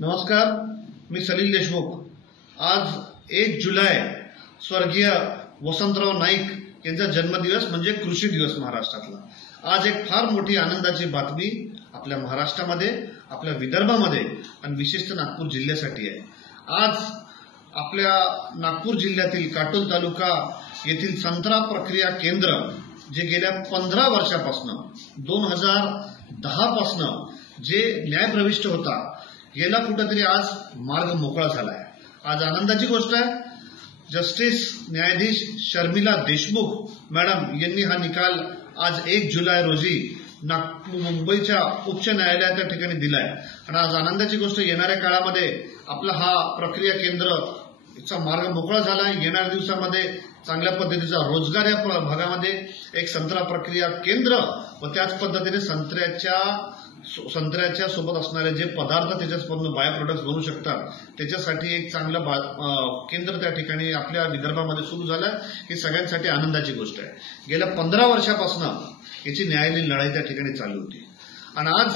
नमस्कार, मी सलील देशमुख। आज 1 जुलै स्वर्गीय वसंतराव नाईक यांचा जन्मदिवस म्हणजे कृषी दिवस महाराष्ट्रातला। आज एक फार मोठी आनंदाची बातमी आपल्या महाराष्ट्रामध्ये, आपल्या विदर्भामध्ये आणि विशेषतः नागपूर जिल्ह्यासाठी आहे। आज आपल्या नागपूर जिल्ह्यातील काटोल तालुका येथील संत्रा प्रक्रिया केंद्र जे गेल्या 15 वर्षापासून 2010 पासून जे न्यायप्रविष्ट होता, गेला कुठेतरी आज मार्ग मोकळा झाला आहे। आज आनंदाची गोष्ट आहे, जस्टिस न्यायाधीश शर्मिला देशमुख मॅडम यांनी हा निकाल आज 1 जुलै रोजी मुंबईच्या उच्च न्यायालयात त्या ठिकाणी दिलाय। आणि आज आनंदाची गोष्ट, येणाऱ्या काळामध्ये आपला हा प्रक्रिया केंद्रचा मार्ग मोकळा झाला आहे। येणाऱ्या दिवसामध्ये चांगल्या पद्धतीचा रोजगार या भागामध्ये, एक संत्रा प्रक्रिया केंद्र व त्याच पद्धतीने संत्र्याच्या सोबत असणारे जे पदार्थ त्याच्यापासून बाय प्रोडक्ट्स बनू शकतात, त्याच्यासाठी एक चांगलं केंद्र त्या ठिकाणी आपल्या विदर्भामध्ये सुरू झालं आहे। ही सगळ्यांसाठी आनंदाची गोष्ट आहे। गेल्या 15 वर्षापासून याची न्यायालयीन लढाई त्या ठिकाणी चालू होती आणि आज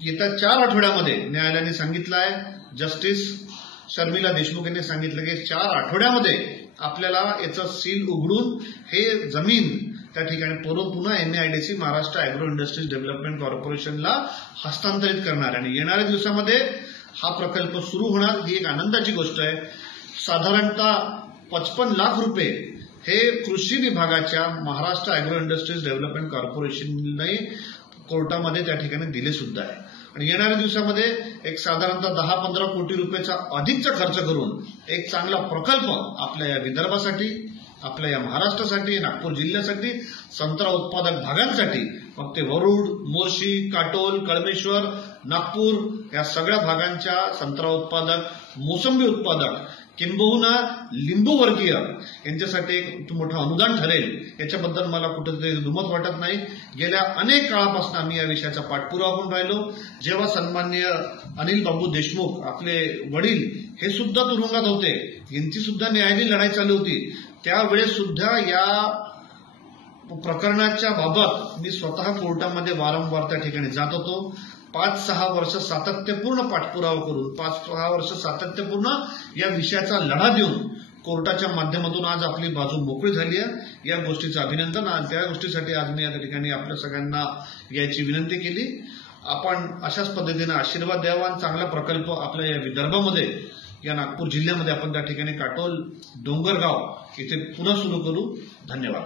येत्या 4 आठवड्यामध्ये न्यायालयाने सांगितलं आहे, जस्टिस शर्मिला देशमुख यांनी सांगितलं की 4 आठवड्यामध्ये आपल्याला याचं सील उघडून हे जमीन त्या ठिकाणी पुन्हा NIDC Maharashtra agro industries development कॉर्पोरेशनला हस्तांतरित करणार आणि येणाऱ्या दिवसामध्ये हा प्रकल्प सुरू होणार। ही एक आनंदाची गोष्ट आहे। साधारणतः 55 लाख रुपये हे कृषी विभागाच्या महाराष्ट्र ॲग्रो इंडस्ट्रीज डेव्हलपमेंट कॉर्पोरेशनने कोर्टामध्ये त्या ठिकाणी दिले सुद्धा आहे। आणि येणाऱ्या दिवसामध्ये एक साधारणतः 10-15 कोटी रुपयाचा अधिकचा खर्च करून एक चांगला प्रकल्प आपल्या या विदर्भासाठी, आपल्या या महाराष्ट्रासाठी, नागपूर जिल्ह्यासाठी, संत्रा उत्पादक भागांसाठी, मग ते वरुड, मोर्शी, काटोल, कळमेश्वर, नागपूर या सगळ्या भागांच्या संत्रा उत्पादक, मोसंबी उत्पादक किंबहुना लिंबू वर्गीय यांच्यासाठी एक मोठं अनुदान ठरेल, याच्याबद्दल मला कुठेतरी दुमत वाटत नाही। गेल्या अनेक काळापासून आम्ही या विषयाचा पाठपुरावा करून राहिलो। जेव्हा सन्माननीय अनिल बाबू देशमुख आपले वडील हे सुद्धा तुरुंगात होते, यांची सुद्धा न्यायालयीन लढाई चालू होती, त्यावेळेस सुद्धा या प्रकरणाच्या बाबत मी स्वतः कोर्टामध्ये वारंवार त्या ठिकाणी जात होतो। 5-6 वर्ष सातत्यपूर्ण पाठपुरावा करून, 5-6 वर्ष सातत्यपूर्ण या विषयाचा लढा देऊन कोर्टाच्या माध्यमातून आज आपली बाजू मोकळी झाली आहे। या गोष्टीचं अभिनंदन। त्या गोष्टीसाठी आज मी या ठिकाणी आपल्या सगळ्यांना याची विनंती केली। आपण अशाच पद्धतीने आशीर्वाद द्यावा आणि चांगला प्रकल्प आपल्या या विदर्भामध्ये, या नागपूर जिल्ह्यामध्ये आपण त्या ठिकाणी काटोल डोंगरगाव इथे पुन्हा सुरू करू। धन्यवाद।